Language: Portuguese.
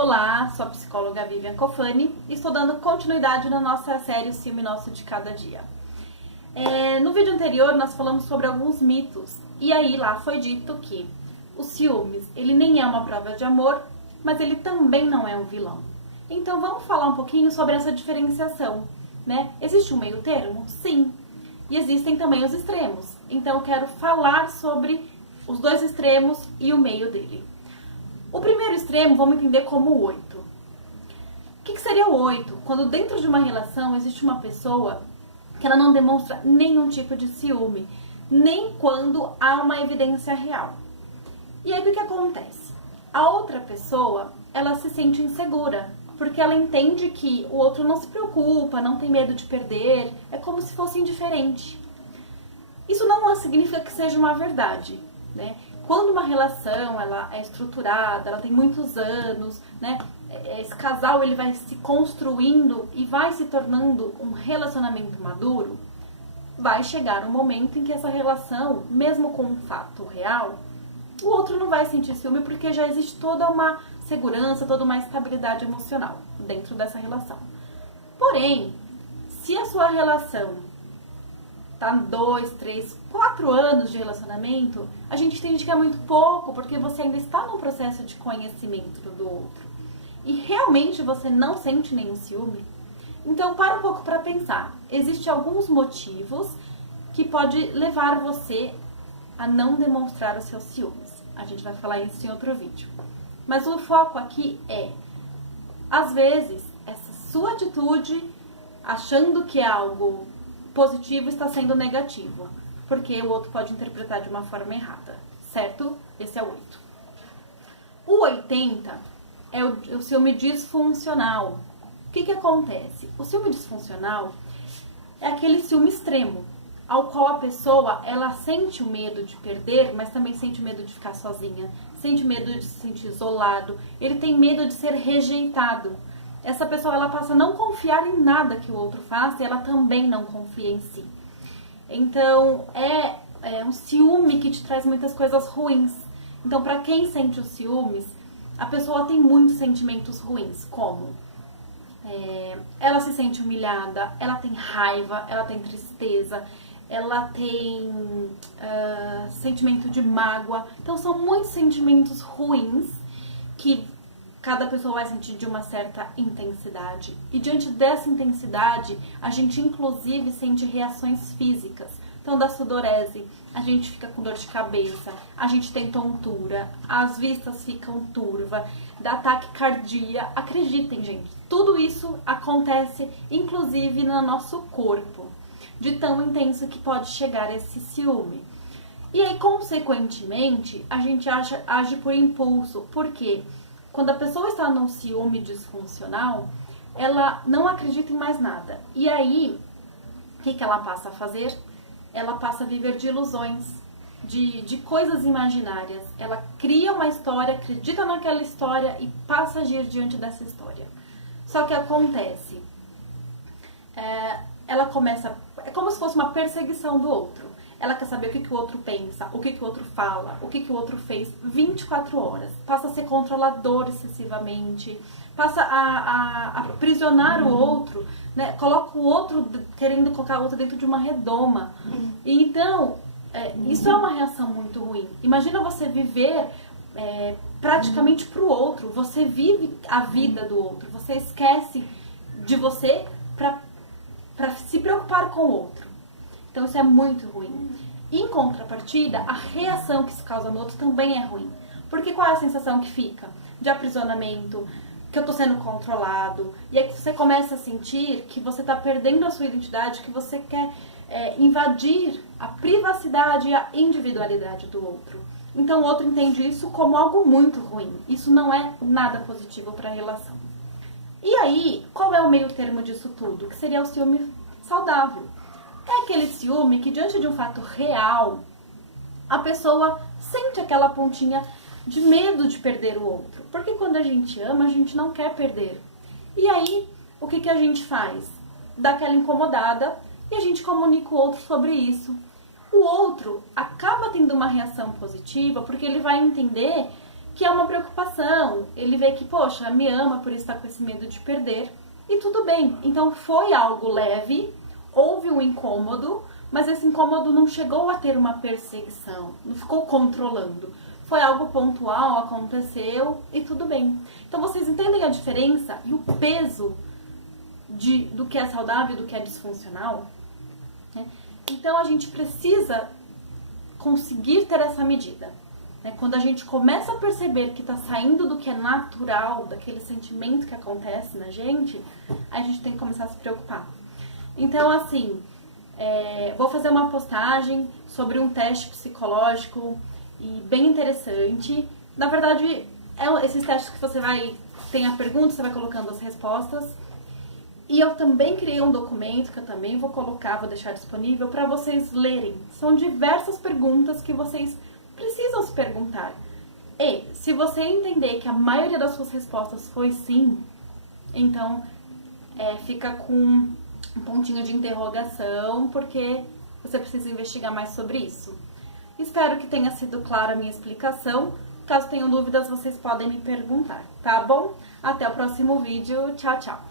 Olá, sou a psicóloga Vivian Cofani e estou dando continuidade na nossa série O Ciúme Nosso de Cada Dia. No vídeo anterior nós falamos sobre alguns mitos e aí lá foi dito que o ciúmes, ele nem é uma prova de amor, mas ele também não é um vilão. Então vamos falar um pouquinho sobre essa diferenciação, né? Existe um meio termo? Sim. E existem também os extremos. Então eu quero falar sobre os dois extremos e o meio dele. O primeiro extremo vamos entender como o 8. O que seria o 8? Quando dentro de uma relação existe uma pessoa que ela não demonstra nenhum tipo de ciúme, nem quando há uma evidência real. E aí o que acontece? A outra pessoa, ela se sente insegura, porque ela entende que o outro não se preocupa, não tem medo de perder, é como se fosse indiferente. Isso não significa que seja uma verdade, né? Quando uma relação ela é estruturada, ela tem muitos anos, né? Esse casal ele vai se construindo e vai se tornando um relacionamento maduro, vai chegar um momento em que essa relação, mesmo com um fato real, o outro não vai sentir ciúme porque já existe toda uma segurança, toda uma estabilidade emocional dentro dessa relação. Porém, se a sua relação tá 2, 3, 4 anos de relacionamento, a gente tem que é muito pouco, porque você ainda está num processo de conhecimento do outro. E realmente você não sente nenhum ciúme. Então para um pouco para pensar. Existem alguns motivos que pode levar você a não demonstrar os seus ciúmes. A gente vai falar isso em outro vídeo. Mas o foco aqui é, às vezes, essa sua atitude, achando que é algo positivo, está sendo negativo, porque o outro pode interpretar de uma forma errada, certo? Esse é o 8. O 80 é o ciúme disfuncional. O que acontece? O ciúme disfuncional é aquele ciúme extremo, ao qual a pessoa, ela sente o medo de perder, mas também sente o medo de ficar sozinha, sente medo de se sentir isolado, ele tem medo de ser rejeitado. Essa pessoa ela passa a não confiar em nada que o outro faça e ela também não confia em si. Então, é um ciúme que te traz muitas coisas ruins. Então, para quem sente os ciúmes, a pessoa tem muitos sentimentos ruins, como ela se sente humilhada, ela tem raiva, ela tem tristeza, ela tem sentimento de mágoa. Então, são muitos sentimentos ruins que cada pessoa vai sentir de uma certa intensidade. E diante dessa intensidade, a gente inclusive sente reações físicas. Então, da sudorese, a gente fica com dor de cabeça, a gente tem tontura, as vistas ficam turvas, dá ataque cardíaco. Acreditem, gente, tudo isso acontece inclusive no nosso corpo, de tão intenso que pode chegar esse ciúme. E aí, consequentemente, a gente age por impulso. Por quê? Quando a pessoa está num ciúme disfuncional, ela não acredita em mais nada. E aí, o que ela passa a fazer? Ela passa a viver de ilusões, de coisas imaginárias. Ela cria uma história, acredita naquela história e passa a agir diante dessa história. Só que acontece, ela começa, é como se fosse uma perseguição do outro. Ela quer saber o que o outro pensa, o que o outro fala, o que o outro fez 24 horas. Passa a ser controlador excessivamente, passa a aprisionar o outro, né? Coloca o outro, querendo colocar o outro dentro de uma redoma. E então, isso é uma reação muito ruim. Imagina você viver praticamente para o outro. Você vive a vida do outro. Você esquece de você para se preocupar com o outro. Então isso é muito ruim. Em contrapartida, a reação que se causa no outro também é ruim. Porque qual é a sensação que fica? De aprisionamento, que eu tô sendo controlado. E aí você começa a sentir que você tá perdendo a sua identidade, que você quer invadir a privacidade e a individualidade do outro. Então o outro entende isso como algo muito ruim. Isso não é nada positivo para a relação. E aí, qual é o meio termo disso tudo? Que seria o ciúme saudável. É aquele ciúme que, diante de um fato real, a pessoa sente aquela pontinha de medo de perder o outro. Porque quando a gente ama, a gente não quer perder. E aí, o que a gente faz? Dá aquela incomodada e a gente comunica o outro sobre isso. O outro acaba tendo uma reação positiva porque ele vai entender que é uma preocupação. Ele vê que, poxa, me ama, por isso está com esse medo de perder. E tudo bem. Então foi algo leve, houve um incômodo, mas esse incômodo não chegou a ter uma perseguição, não ficou controlando. Foi algo pontual, aconteceu e tudo bem. Então vocês entendem a diferença e o peso do que é saudável e do que é disfuncional? Então a gente precisa conseguir ter essa medida. Quando a gente começa a perceber que está saindo do que é natural, daquele sentimento que acontece na gente, a gente tem que começar a se preocupar. Então, assim, vou fazer uma postagem sobre um teste psicológico e bem interessante. Na verdade, esses testes que você tem a pergunta, você vai colocando as respostas. E eu também criei um documento que eu também vou deixar disponível para vocês lerem. São diversas perguntas que vocês precisam se perguntar. E se você entender que a maioria das suas respostas foi sim, então fica com um pontinho de interrogação, porque você precisa investigar mais sobre isso. Espero que tenha sido clara a minha explicação. Caso tenham dúvidas, vocês podem me perguntar, tá bom? Até o próximo vídeo. Tchau, tchau!